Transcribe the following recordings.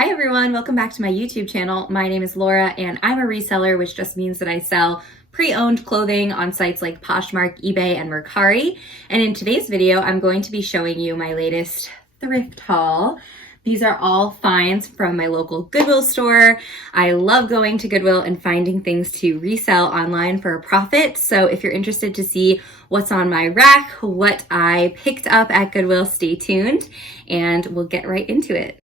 Hi everyone, welcome back to my YouTube channel. My name is Laura and I'm a reseller, which just means that I sell pre-owned clothing on sites like Poshmark, eBay, and Mercari. And in today's video, I'm going to be showing you my latest thrift haul. These are all finds from my local Goodwill store. I love going to Goodwill and finding things to resell online for a profit. So if you're interested to see what's on my rack, what I picked up at Goodwill, stay tuned and we'll get right into it.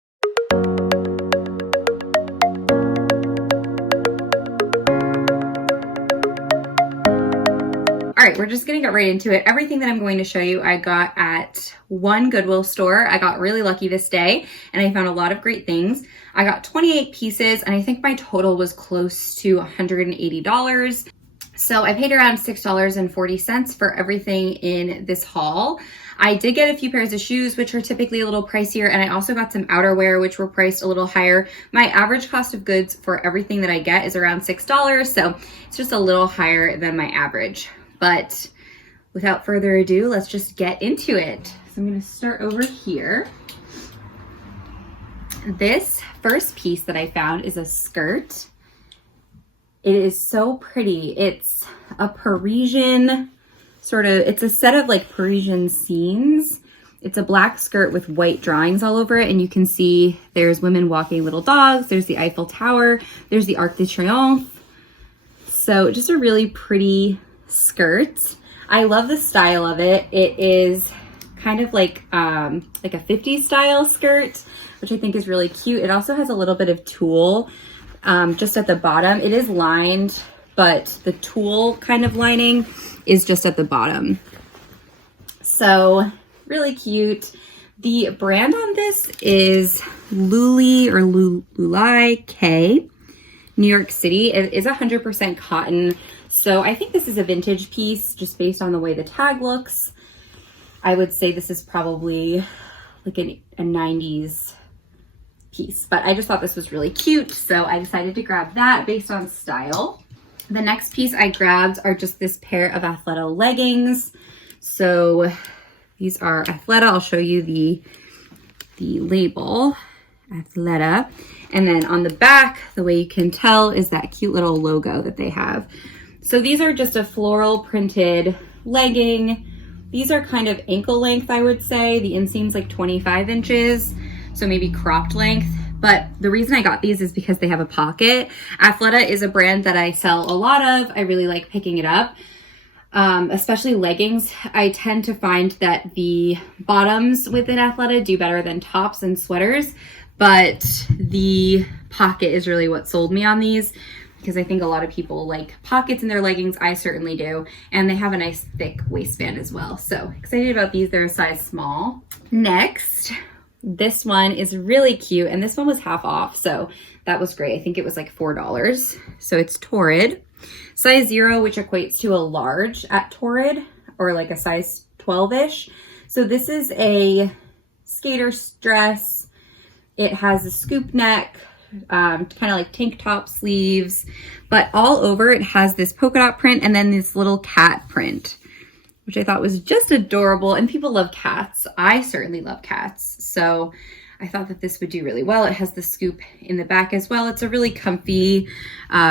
All right, we're just gonna get right into it. Everything that I'm going to show you, I got at one Goodwill store. I got really lucky this day and I found a lot of great things. I got 28 pieces and I think my total was close to $180. So I paid around $6.40 for everything in this haul. I did get a few pairs of shoes, which are typically a little pricier, and I also got some outerwear, which were priced a little higher. My average cost of goods for everything that I get is around $6, so it's just a little higher than my average. But without further ado, let's just get into it. So I'm gonna start over here. This first piece that I found is a skirt. It is so pretty. It's a Parisian it's a set of like Parisian scenes. It's a black skirt with white drawings all over it. And you can see there's women walking little dogs. There's the Eiffel Tower. There's the Arc de Triomphe. So just a really pretty skirt. I love the style of it. It is kind of like a 50s style skirt, which I think is really cute. It also has a little bit of tulle just at the bottom. It is lined, but the tulle kind of lining is just at the bottom. So really cute. The brand on this is Luli or Luli K, New York City. It is 100% cotton. So I think this is a vintage piece just based on the way the tag looks. I would say this is probably like a 90s piece, but I just thought this was really cute. So I decided to grab that based on style. The next piece I grabbed are just this pair of Athleta leggings. So these are Athleta. I'll show you the label, Athleta. And then on the back, the way you can tell is that cute little logo that they have. So these are just a floral printed legging. These are kind of ankle length, I would say. The inseam's like 25 inches, so maybe cropped length. But the reason I got these is because they have a pocket. Athleta is a brand that I sell a lot of. I really like picking it up, especially leggings. I tend to find that the bottoms within Athleta do better than tops and sweaters, but the pocket is really what sold me on these because I think a lot of people like pockets in their leggings. I certainly do. And they have a nice thick waistband as well. So excited about these. They're a size small. Next, this one is really cute, and this one was half off, so that was great. I think it was like $4. So it's Torrid, size 0, which equates to a large at Torrid, or like a size 12-ish. So this is a skater dress. It has a scoop neck, kind of like tank top sleeves, but all over it has this polka dot print and then this little cat print, which I thought was just adorable. And people love cats. I certainly love cats. So I thought that this would do really well. It has the scoop in the back as well. It's a really comfy,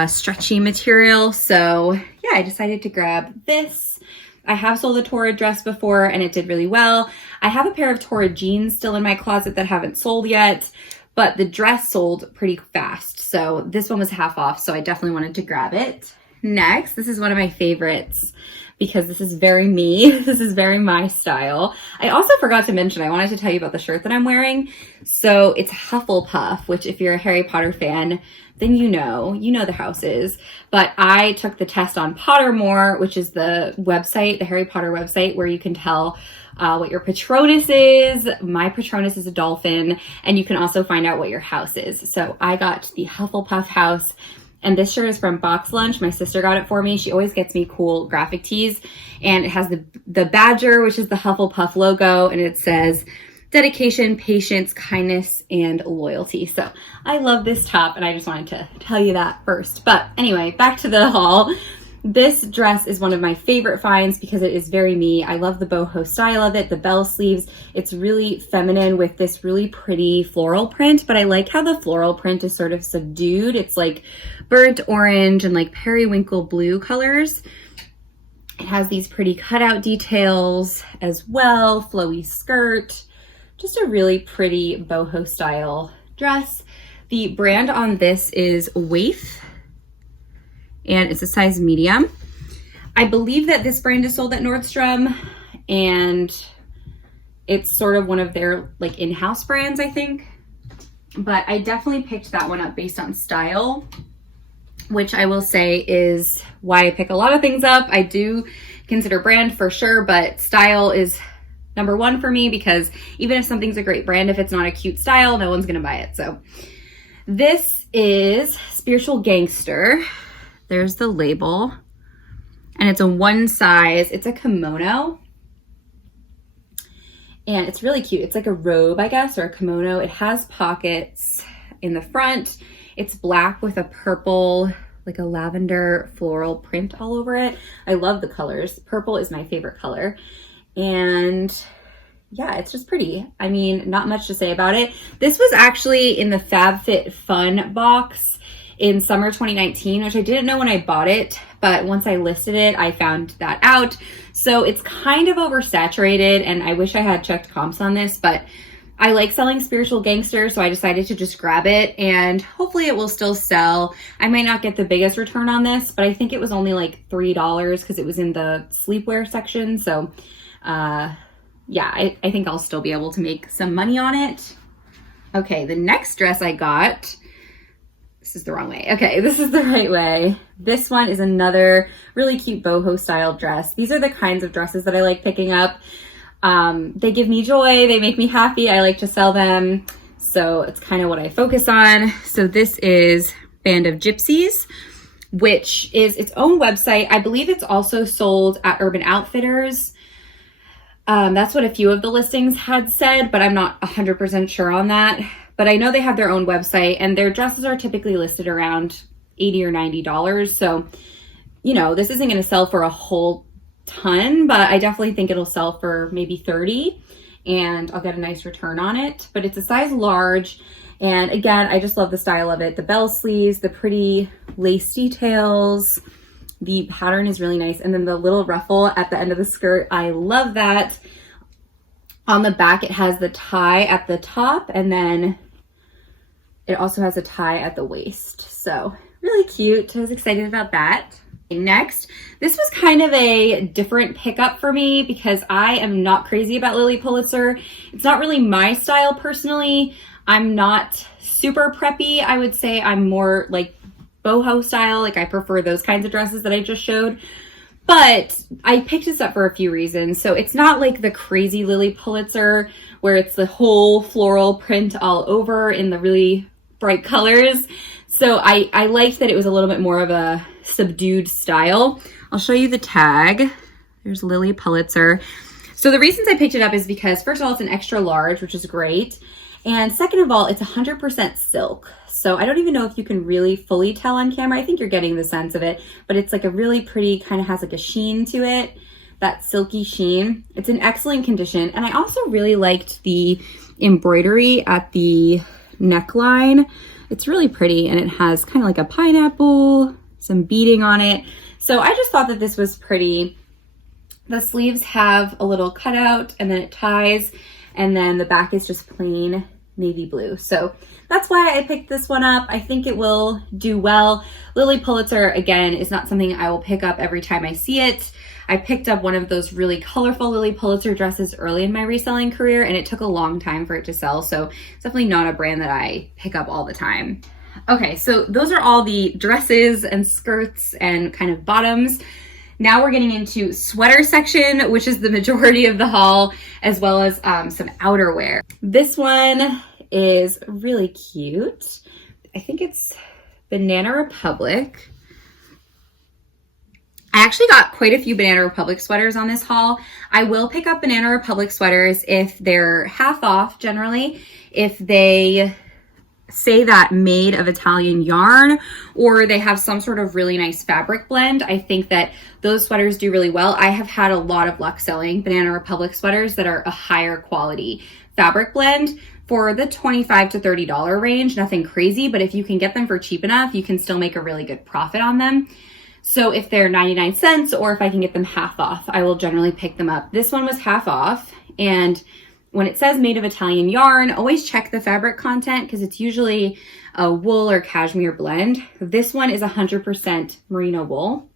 stretchy material. So yeah, I decided to grab this. I have sold a Torrid dress before and it did really well. I have a pair of Torrid jeans still in my closet that haven't sold yet, but the dress sold pretty fast. So this one was half off, so I definitely wanted to grab it. Next, this is one of my favorites, because this is very me. This is very my style. I also forgot to mention, I wanted to tell you about the shirt that I'm wearing. So it's Hufflepuff, which if you're a Harry Potter fan, then you know the houses. But I took the test on Pottermore, which is the website, the Harry Potter website, where you can tell what your Patronus is. My Patronus is a dolphin, and you can also find out what your house is. So I got the Hufflepuff house. And this shirt is from Box Lunch. My sister got it for me. She always gets me cool graphic tees. And it has the badger, which is the Hufflepuff logo. And it says dedication, patience, kindness, and loyalty. So I love this top and I just wanted to tell you that first. But anyway, back to the haul. This dress is one of my favorite finds because it is very me. I love the boho style of it, the bell sleeves. It's really feminine with this really pretty floral print, but I like how the floral print is sort of subdued. It's like burnt orange and like periwinkle blue colors. It has these pretty cutout details as well, flowy skirt, just a really pretty boho style dress. The brand on this is Waif, and it's a size medium. I believe that this brand is sold at Nordstrom, and it's sort of one of their like in-house brands, I think. But I definitely picked that one up based on style, which I will say is why I pick a lot of things up. I do consider brand for sure, but style is number one for me, because even if something's a great brand, if it's not a cute style, no one's gonna buy it. So this is Spiritual Gangster. There's the label, and it's a one size. It's a kimono, and it's really cute. It's like a robe, I guess, or a kimono. It has pockets in the front. It's black with a purple, like a lavender floral print all over it. I love the colors. Purple is my favorite color. And yeah, it's just pretty. I mean, not much to say about it. This was actually in the FabFitFun box in summer 2019, which I didn't know when I bought it, but once I listed it, I found that out. So it's kind of oversaturated, and I wish I had checked comps on this, but I like selling Spiritual Gangster, so I decided to just grab it, and hopefully it will still sell. I might not get the biggest return on this, but I think it was only like $3 because it was in the sleepwear section. So yeah, I think I'll still be able to make some money on it. Okay, the next dress I got, this is the wrong way. Okay, this is the right way. This one is another really cute boho style dress. These are the kinds of dresses that I like picking up. They give me joy, they make me happy, I like to sell them. So it's kind of what I focus on. So this is Band of Gypsies, which is its own website. I believe it's also sold at Urban Outfitters. That's what a few of the listings had said, but I'm not 100% sure on that. But I know they have their own website, and their dresses are typically listed around $80 or $90. So, you know, this isn't going to sell for a whole ton, but I definitely think it'll sell for maybe 30, and I'll get a nice return on it. But it's a size large, and again, I just love the style of it. The bell sleeves, the pretty lace details, the pattern is really nice, and then the little ruffle at the end of the skirt, I love that. On the back, it has the tie at the top, and then it also has a tie at the waist. So really cute. I was excited about that. Next, this was kind of a different pickup for me because I am not crazy about Lilly Pulitzer. It's not really my style personally. I'm not super preppy. I would say I'm more like boho style. Like I prefer those kinds of dresses that I just showed. But I picked this up for a few reasons. So it's not like the crazy Lilly Pulitzer where it's the whole floral print all over in the really bright colors. So I liked that it was a little bit more of a subdued style. I'll show you the tag. There's Lilly Pulitzer. So the reasons I picked it up is because first of all, it's an extra large, which is great. And second of all, it's 100% silk. So I don't even know if you can really fully tell on camera. I think you're getting the sense of it, but it's like a really pretty, kind of has like a sheen to it, that silky sheen. It's in excellent condition. And I also really liked the embroidery at the neckline. It's really pretty, and it has kind of like a pineapple, some beading on it. So I just thought that this was pretty. The sleeves have a little cutout, and then it ties, and then the back is just plain navy blue. So that's why I picked this one up. I think it will do well. Lilly Pulitzer, again, is not something I will pick up every time I see it. I picked up one of those really colorful Lilly Pulitzer dresses early in my reselling career, and it took a long time for it to sell. So it's definitely not a brand that I pick up all the time. Okay, so those are all the dresses and skirts and kind of bottoms. Now we're getting into sweater section, which is the majority of the haul, as well as some outerwear. This one is really cute. I think it's Banana Republic. I actually got quite a few Banana Republic sweaters on this haul. I will pick up Banana Republic sweaters if they're half off generally. If they say that made of Italian yarn, or they have some sort of really nice fabric blend. I think that those sweaters do really well. I have had a lot of luck selling Banana Republic sweaters that are a higher quality fabric blend for the $25 to $30 range. Nothing crazy, but if you can get them for cheap enough, you can still make a really good profit on them. So if they're 99 cents or if I can get them half off, I will generally pick them up. This one was half off, and when it says made of Italian yarn, always check the fabric content because it's usually a wool or cashmere blend. This one is 100% merino wool.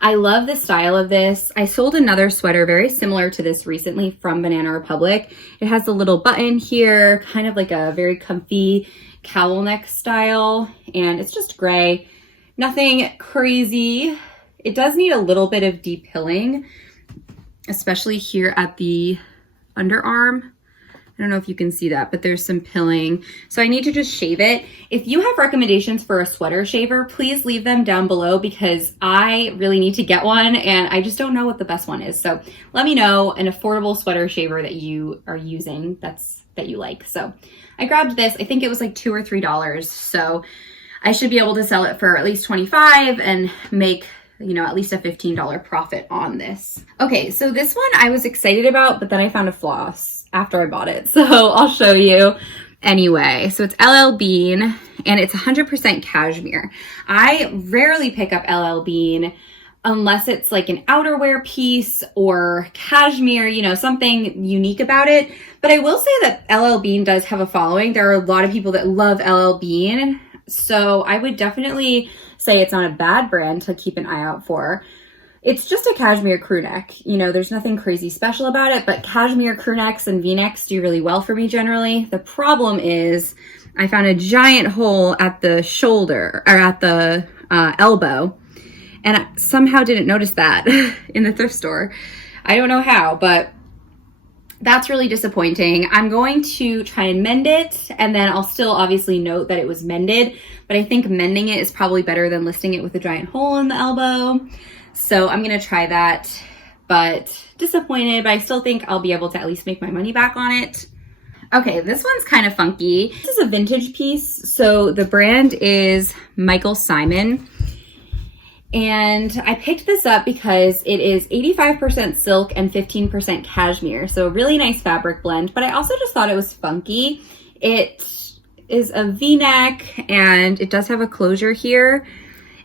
I love the style of this. I sold another sweater very similar to this recently from Banana Republic. It has a little button here, kind of like a very comfy cowl neck style, and it's just gray. Nothing crazy. It does need a little bit of deep pilling, especially here at the underarm. I don't know if you can see that, but there's some pilling. So I need to just shave it. If you have recommendations for a sweater shaver, please leave them down below because I really need to get one and I just don't know what the best one is. So let me know an affordable sweater shaver that you are using that you like. So I grabbed this. I think it was like $2 or $3. So I should be able to sell it for at least $25 and make, you know, at least a $15 profit on this. Okay, so this one I was excited about, but then I found a flaw after I bought it. So I'll show you anyway. So it's LL Bean and it's 100% cashmere. I rarely pick up LL Bean unless it's like an outerwear piece or cashmere, you know, something unique about it. But I will say that LL Bean does have a following. There are a lot of people that love LL Bean. So I would definitely say it's not a bad brand to keep an eye out for. It's just a cashmere crew neck. You know, there's nothing crazy special about it, but cashmere crew necks and V-necks do really well for me generally. The problem is I found a giant hole at the shoulder or at the elbow, and I somehow didn't notice that in the thrift store. I don't know how, but that's really disappointing. I'm going to try and mend it, and then I'll still obviously note that it was mended, but I think mending it is probably better than listing it with a giant hole in the elbow. So I'm going to try that, but disappointed, but I still think I'll be able to at least make my money back on it. Okay, this one's kind of funky. This is a vintage piece. So the brand is Michael Simon. And I picked this up because it is 85% silk and 15% cashmere. So a really nice fabric blend, but I also just thought it was funky. It is a V-neck and it does have a closure here.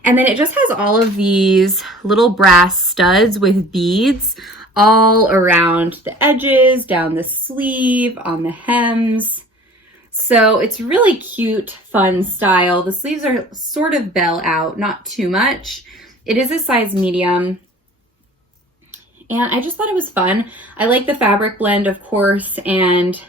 And then it just has all of these little brass studs with beads all around the edges, down the sleeve, on the hems. So it's really cute, fun style. The sleeves are sort of bell out, not too much. It is a size medium. And I just thought it was fun. I like the fabric blend, of course, and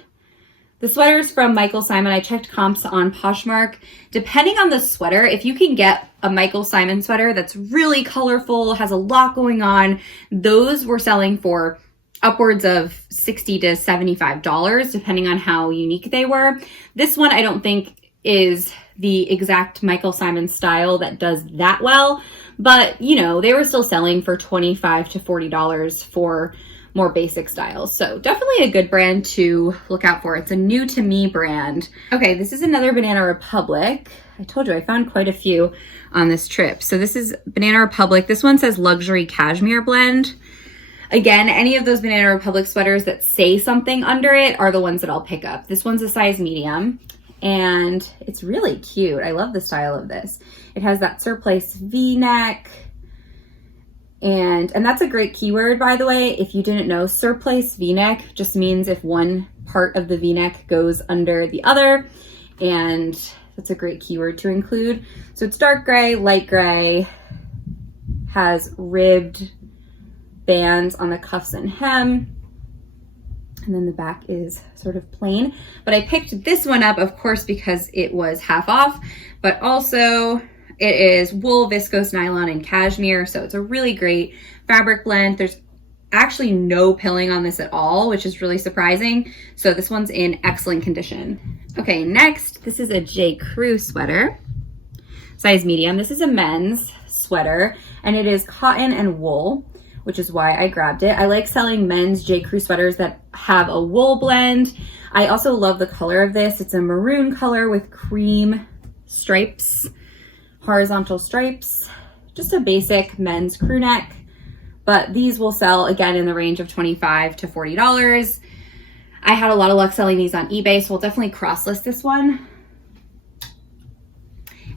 the sweater's from Michael Simon. I checked comps on Poshmark. Depending on the sweater, if you can get a Michael Simon sweater that's really colorful, has a lot going on, those were selling for upwards of $60 to $75, depending on how unique they were. This one I don't think is the exact Michael Simon style that does that well, but you know, they were still selling for $25 to $40 for more basic styles. So definitely a good brand to look out for. It's a new to me brand. Okay, this is another Banana Republic. I told you I found quite a few on this trip. So this is Banana Republic. This one says luxury cashmere blend. Again, any of those Banana Republic sweaters that say something under it are the ones that I'll pick up. This one's a size medium and it's really cute. I love the style of this. It has that surplice V-neck. And that's a great keyword, by the way. If you didn't know, surplice V-neck just means if one part of the V-neck goes under the other, and that's a great keyword to include. So it's dark gray, light gray, has ribbed bands on the cuffs and hem, and then the back is sort of plain. But I picked this one up, of course, because it was half off, but also it is wool, viscose, nylon, and cashmere, so it's a really great fabric blend. There's actually no pilling on this at all, which is really surprising. So this one's in excellent condition. Okay, next, this is a J. Crew sweater, size medium. This is a men's sweater, and it is cotton and wool. which is why I grabbed it. I like selling men's J. Crew sweaters that have a wool blend. I also love the color of this. It's a maroon color with cream stripes, horizontal stripes, just a basic men's crew neck. But these will sell again in the range of $25 to $40. I had a lot of luck selling these on eBay, so we'll definitely cross-list this one.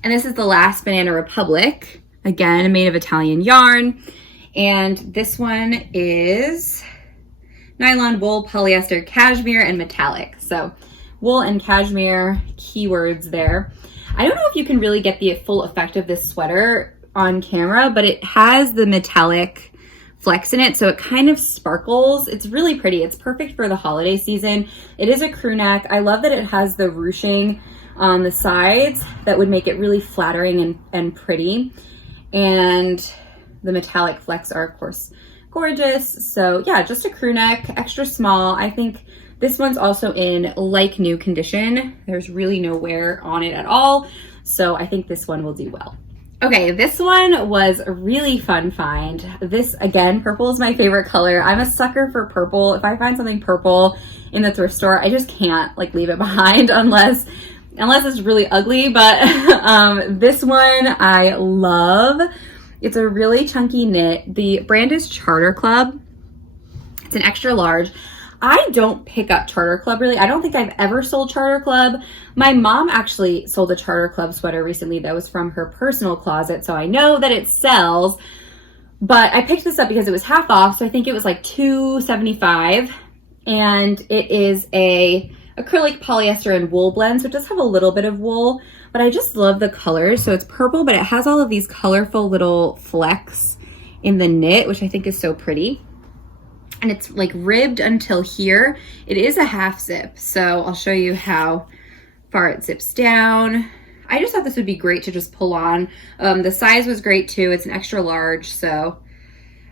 And this is the last Banana Republic, again, made of Italian yarn. And this one is nylon, wool, polyester, cashmere, and metallic. So wool and cashmere keywords there. I don't know if you can really get the full effect of this sweater on camera, but it has the metallic flex in it, so it kind of sparkles. It's really pretty. It's perfect for the holiday season. It is a crew neck. I love that it has the ruching on the sides that would make it really flattering and pretty. And the metallic flecks are, of course, gorgeous. So yeah, just a crew neck, extra small. I think this one's also in like new condition. There's really no wear on it at all. So I think this one will do well. Okay, this one was a really fun find. This, again, purple is my favorite color. I'm a sucker for purple. If I find something purple in the thrift store, I just can't like leave it behind unless it's really ugly. But this one I love. It's a really chunky knit. The brand is Charter Club. It's an extra large. I don't pick up Charter Club really. I don't think I've ever sold Charter Club. My mom actually sold a Charter Club sweater recently that was from her personal closet, so I know that it sells. But I picked this up because it was half off, so I think it was like $2.75. And it is a acrylic, polyester, and wool blend, so it does have a little bit of wool. But I just love the colors. So it's purple, but it has all of these colorful little flecks in the knit, which I think is so pretty. And it's like ribbed until here. It is a half zip, so I'll show you how far it zips down. I just thought this would be great to just pull on. The size was great too. It's an extra large, so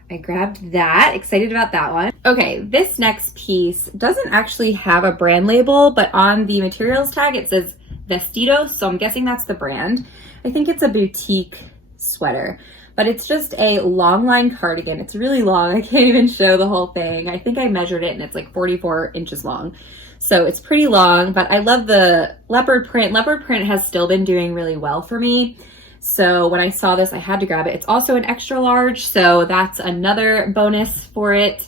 I grabbed that. Excited about that one. Okay, this next piece doesn't actually have a brand label, but on the materials tag it says Vestidos, so I'm guessing that's the brand. I think it's a boutique sweater. But it's just a long line cardigan. It's really long. I can't even show the whole thing. I think I measured it and it's like 44 inches long. So it's pretty long, but I love the leopard print. Leopard print has still been doing really well for me. So when I saw this, I had to grab it. It's also an extra large, so that's another bonus for it.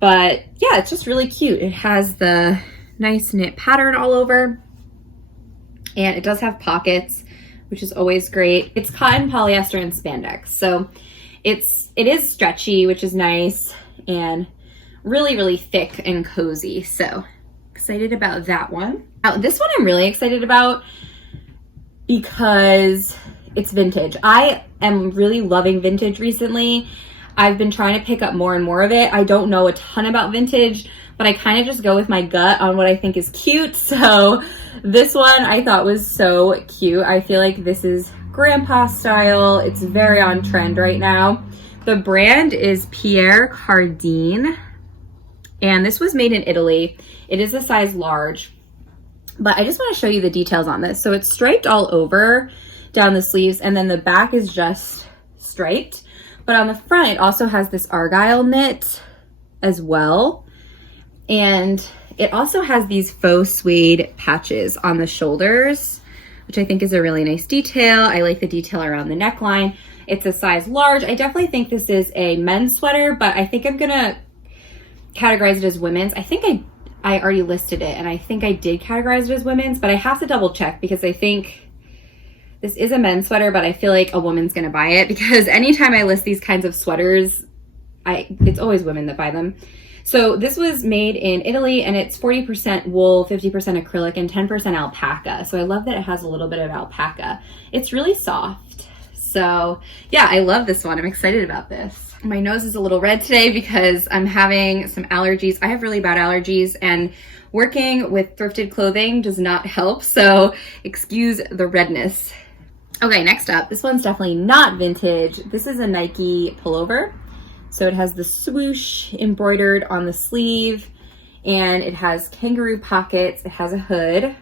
But yeah, it's just really cute. It has the nice knit pattern all over, and it does have pockets, which is always great. It's cotton, polyester, and spandex. So it is stretchy, which is nice, and really, really thick and cozy. So excited about that one. Now, this one I'm really excited about because it's vintage. I am really loving vintage recently. I've been trying to pick up more and more of it. I don't know a ton about vintage, but I kind of just go with my gut on what I think is cute. So this one I thought was so cute. I feel like this is grandpa style. It's very on trend right now. The brand is Pierre Cardin, and this was made in Italy. It is a size large, but I just want to show you the details on this. So it's striped all over down the sleeves, and then the back is just striped. But on the front, it also has this argyle knit as well. And it also has these faux suede patches on the shoulders, which I think is a really nice detail. I like the detail around the neckline. It's a size large. I definitely think this is a men's sweater, but I think I'm gonna categorize it as women's. I think I already listed it, and I think I did categorize it as women's, but I have to double check because I think this is a men's sweater, but I feel like a woman's gonna buy it because anytime I list these kinds of sweaters, it's always women that buy them. So this was made in Italy, and it's 40% wool, 50% acrylic, and 10% alpaca. So I love that it has a little bit of alpaca. It's really soft. So yeah, I love this one. I'm excited about this. My nose is a little red today because I'm having some allergies. I have really bad allergies, and working with thrifted clothing does not help. So excuse the redness. Okay, next up, this one's definitely not vintage. This is a Nike pullover. So it has the swoosh embroidered on the sleeve, and it has kangaroo pockets. It has a hood.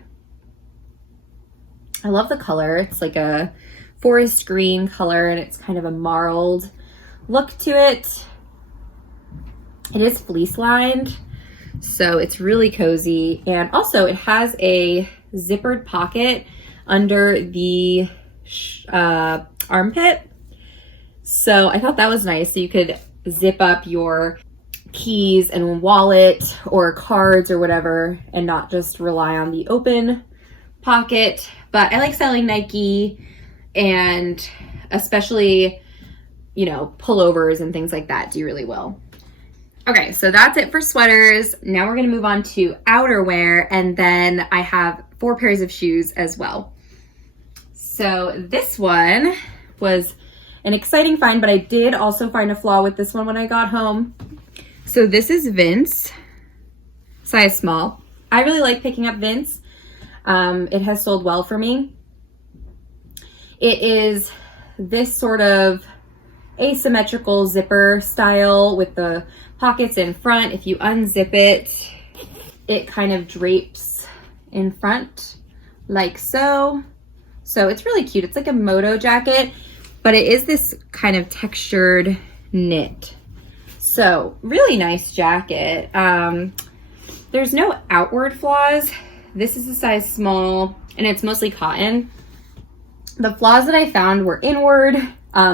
I love the color. It's like a forest green color, and it's kind of a marled look to it. It is fleece lined, so it's really cozy. And also it has a zippered pocket under the armpit. So I thought that was nice. So you could zip up your keys and wallet or cards or whatever and not just rely on the open pocket. But I like selling Nike, and especially, you know, pullovers and things like that do really well. Okay, so that's it for sweaters. Now we're gonna move on to outerwear, and then I have 4 pairs of shoes as well. So this one was an exciting find, but I did also find a flaw with this one when I got home. So this is Vince, size small. I really like picking up Vince. It has sold well for me. It is this sort of asymmetrical zipper style with the pockets in front. If you unzip it, it kind of drapes in front like so. So it's really cute. It's like a moto jacket, but it is this kind of textured knit. So really nice jacket. There's no outward flaws. This is a size small and it's mostly cotton. The flaws that I found were inward.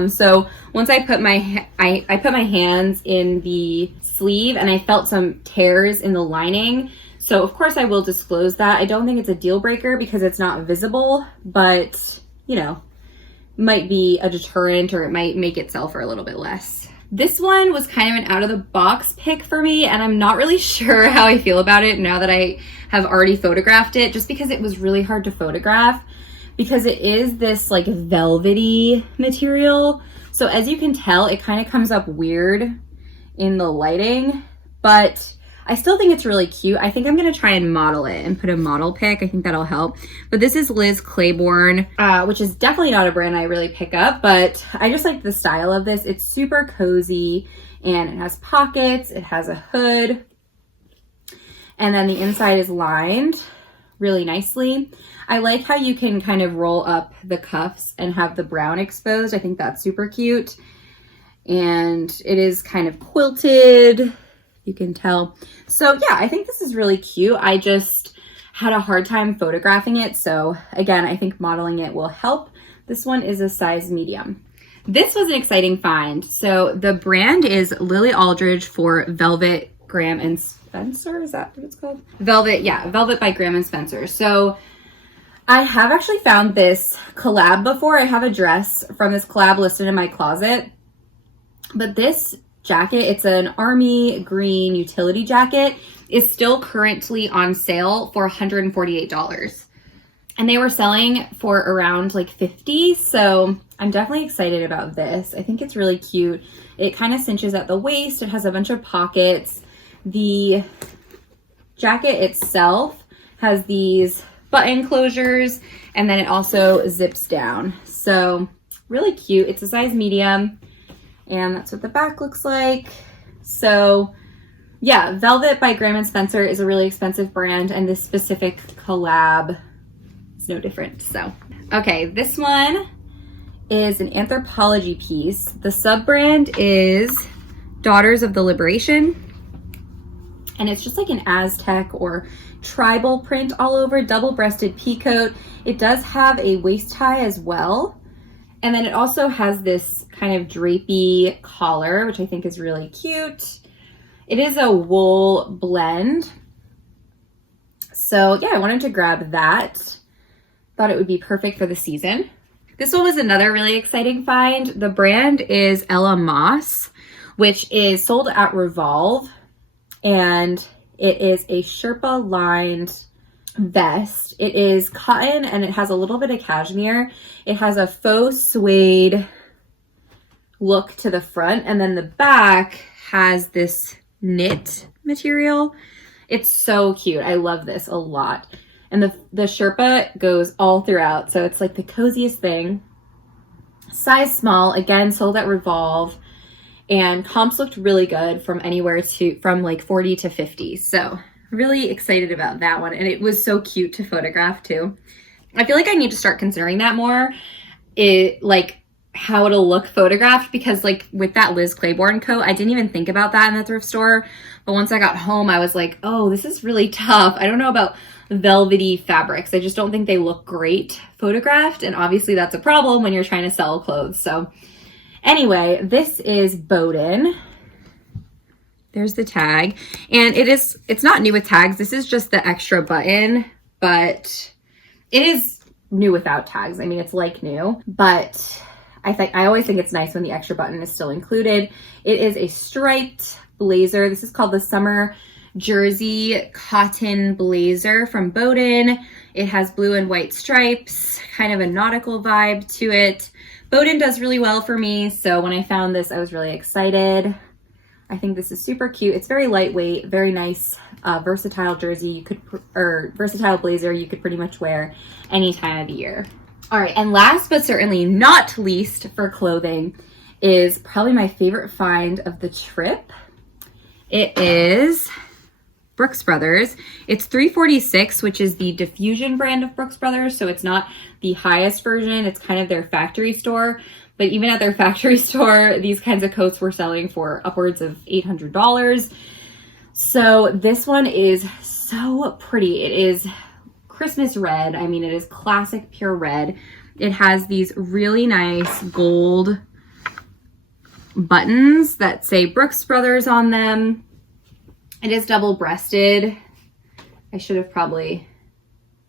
So once I put I put my hands in the sleeve and I felt some tears in the lining. So of course I will disclose that. I don't think it's a deal breaker because it's not visible, but you know, might be a deterrent, or it might make it sell for a little bit less. This one was kind of an out of the box pick for me, and I'm not really sure how I feel about it now that I have already photographed it, just because it was really hard to photograph because it is this like velvety material. So as you can tell, it kind of comes up weird in the lighting, but I still think it's really cute. I think I'm gonna try and model it and put a model pic. I think that'll help. But this is Liz Claiborne, which is definitely not a brand I really pick up, but I just like the style of this. It's super cozy and it has pockets, it has a hood, and then the inside is lined really nicely. I like how you can kind of roll up the cuffs and have the brown exposed. I think that's super cute. And it is kind of quilted, you can tell. So yeah, I think this is really cute. I just had a hard time photographing it. So again, I think modeling it will help. This one is a size medium. This was an exciting find. So the brand is Lily Aldridge for Velvet, Graham and Spencer. Is that what it's called? Velvet, yeah, Velvet by Graham and Spencer. So I have actually found this collab before. I have a dress from this collab listed in my closet. But this jacket, it's an army green utility jacket, is still currently on sale for $148. And they were selling for around like $50. So I'm definitely excited about this. I think it's really cute. It kind of cinches at the waist. It has a bunch of pockets. The jacket itself has these button closures, and then it also zips down. So really cute. It's a size medium. And that's what the back looks like. So yeah, Velvet by Graham and Spencer is a really expensive brand, and this specific collab is no different. So, okay, this one is an Anthropologie piece. The sub-brand is Daughters of the Liberation. And it's just like an Aztec or tribal print all over, double-breasted peacoat. It does have a waist tie as well. And then it also has this kind of drapey collar, which I think is really cute. It is a wool blend. So yeah, I wanted to grab that. Thought it would be perfect for the season. This one was another really exciting find. The brand is Ella Moss, which is sold at Revolve. And it is a Sherpa lined vest. It is cotton and it has a little bit of cashmere. It has a faux suede look to the front, and then the back has this knit material. It's so cute. I love this a lot. And the Sherpa goes all throughout, so it's like the coziest thing. Size small, again, sold at Revolve, and comps looked really good from like 40 to 50. So really excited about that one. And it was so cute to photograph too. I feel like I need to start considering that more. Like how it'll look photographed, because like with that Liz Claiborne coat, I didn't even think about that in the thrift store. But once I got home, I was like, oh, this is really tough. I don't know about velvety fabrics. I just don't think they look great photographed. And obviously that's a problem when you're trying to sell clothes. So anyway, this is Bowden. There's the tag. And it's not new with tags. This is just the extra button, but it is new without tags. I mean, it's like new, but I always think it's nice when the extra button is still included. It is a striped blazer. This is called the Summer Jersey Cotton Blazer from Bowden. It has blue and white stripes, kind of a nautical vibe to it. Bowden does really well for me, so when I found this, I was really excited. I think this is super cute. It's very lightweight, very nice, versatile jersey versatile blazer you could pretty much wear any time of the year. All right, and last but certainly not least for clothing is probably my favorite find of the trip. It is Brooks Brothers. It's $346, which is the Diffusion brand of Brooks Brothers, so it's not the highest version. It's kind of their factory store, but even at their factory store, these kinds of coats were selling for upwards of $800. So this one is so pretty. It is Christmas red. I mean, it is classic pure red. It has these really nice gold buttons that say Brooks Brothers on them. It is double-breasted. I should have probably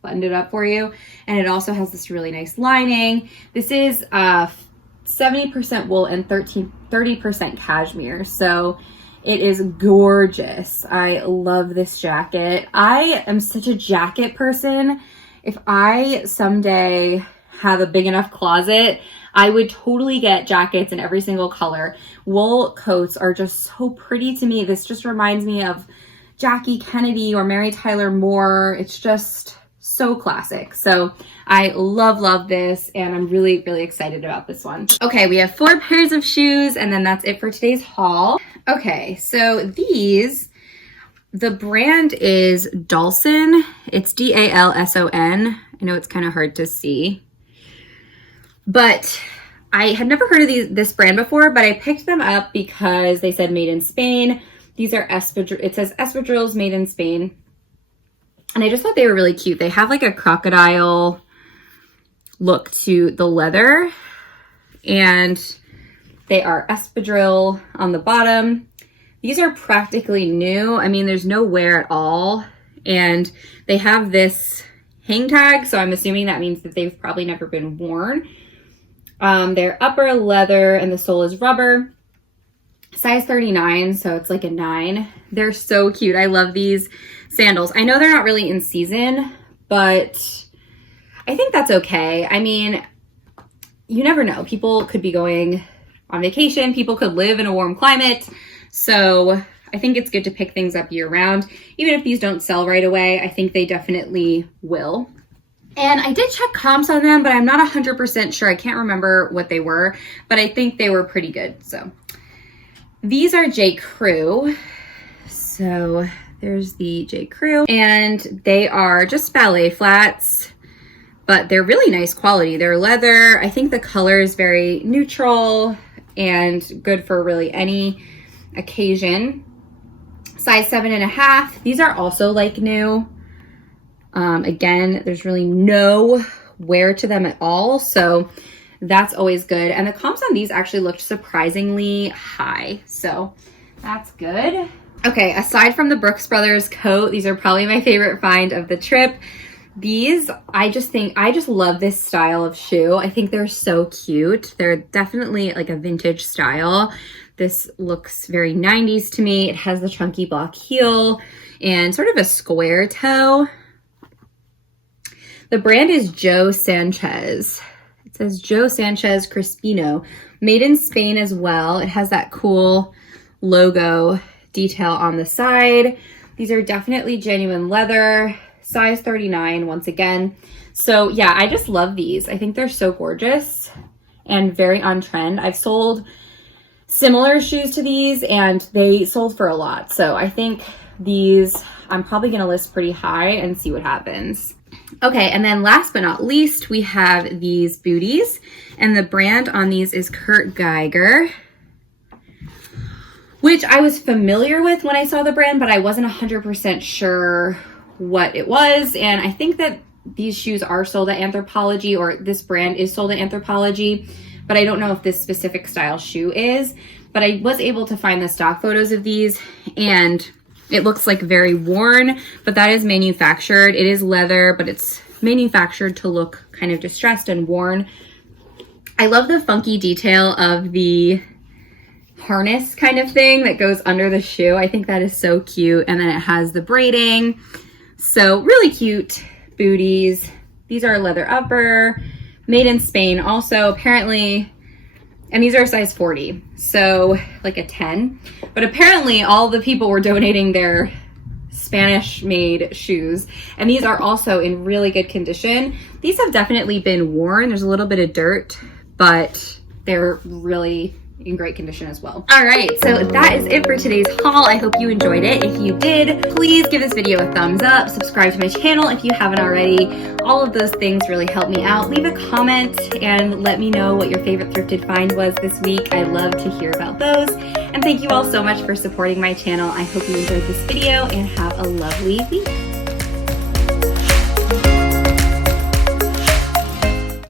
buttoned it up for you. And it also has this really nice lining. This is 70% wool and 30% cashmere. So it is gorgeous. I love this jacket. I am such a jacket person. If I someday have a big enough closet, I would totally get jackets in every single color. Wool coats are just so pretty to me. This just reminds me of Jackie Kennedy or Mary Tyler Moore. It's just so classic. So I love this, and I'm really excited about this one. Okay, we have 4 pairs of shoes, and then that's it for today's haul. Okay, so these, the brand is Dalson. It's D-A-L-S-O-N. I know it's kind of hard to see, but I had never heard of this brand before, but I picked them up because they said made in Spain. These are it says espadrilles made in Spain. And I just thought they were really cute. They have like a crocodile look to the leather, and they are espadrille on the bottom. These are practically new. I mean, there's no wear at all. And they have this hang tag, so I'm assuming that means that they've probably never been worn. They're upper leather and the sole is rubber. Size 39, so it's like a 9. They're so cute. I love these sandals. I know they're not really in season, but I think that's okay. I mean, you never know. People could be going on vacation. People could live in a warm climate. So I think it's good to pick things up year round. Even if these don't sell right away, I think they definitely will. And I did check comps on them, but I'm not 100% sure. I can't remember what they were, but I think they were pretty good. So these are J. Crew. So there's the J. Crew, and they are just ballet flats, but they're really nice quality. They're leather. I think the color is very neutral and good for really any occasion. Size 7.5. These are also like new. Again, there's really no wear to them at all, so that's always good. And the comps on these actually looked surprisingly high, so that's good. Okay, aside from the Brooks Brothers coat, these are probably my favorite find of the trip. These, I just love this style of shoe. I think they're so cute. They're definitely like a vintage style. This looks very 90s to me. It has the chunky block heel and sort of a square toe. The brand is Joe Sanchez. It says Joe Sanchez Crispino, made in Spain as well. It has that cool logo detail on the side. These are definitely genuine leather, size 39 once again. So yeah, I just love these. I think they're so gorgeous and very on trend. I've sold similar shoes to these and they sold for a lot. So I think these, I'm probably gonna list pretty high and see what happens. Okay, and then last but not least, we have these booties, and the brand on these is Kurt Geiger, which I was familiar with when I saw the brand, but I wasn't 100% sure what it was. And I think that these shoes are sold at Anthropologie, or this brand is sold at Anthropologie, but I don't know if this specific style shoe is. But I was able to find the stock photos of these, and it looks like very worn, but that is manufactured. It is leather, but it's manufactured to look kind of distressed and worn. I love the funky detail of the harness kind of thing that goes under the shoe. I think that is so cute. And then it has the braiding. So really cute booties. These are a leather upper, made in Spain also, apparently. And these are a size 40, so like a 10. But apparently all the people were donating their Spanish-made shoes. And these are also in really good condition. These have definitely been worn. There's a little bit of dirt, but they're really in great condition as well. All right, so that is it for today's haul. I hope you enjoyed it. If you did, please give this video a thumbs up, subscribe to my channel if you haven't already. All of those things really help me out. Leave a comment and let me know what your favorite thrifted find was this week. I love to hear about those. And thank you all so much for supporting my channel. I hope you enjoyed this video and have a lovely week.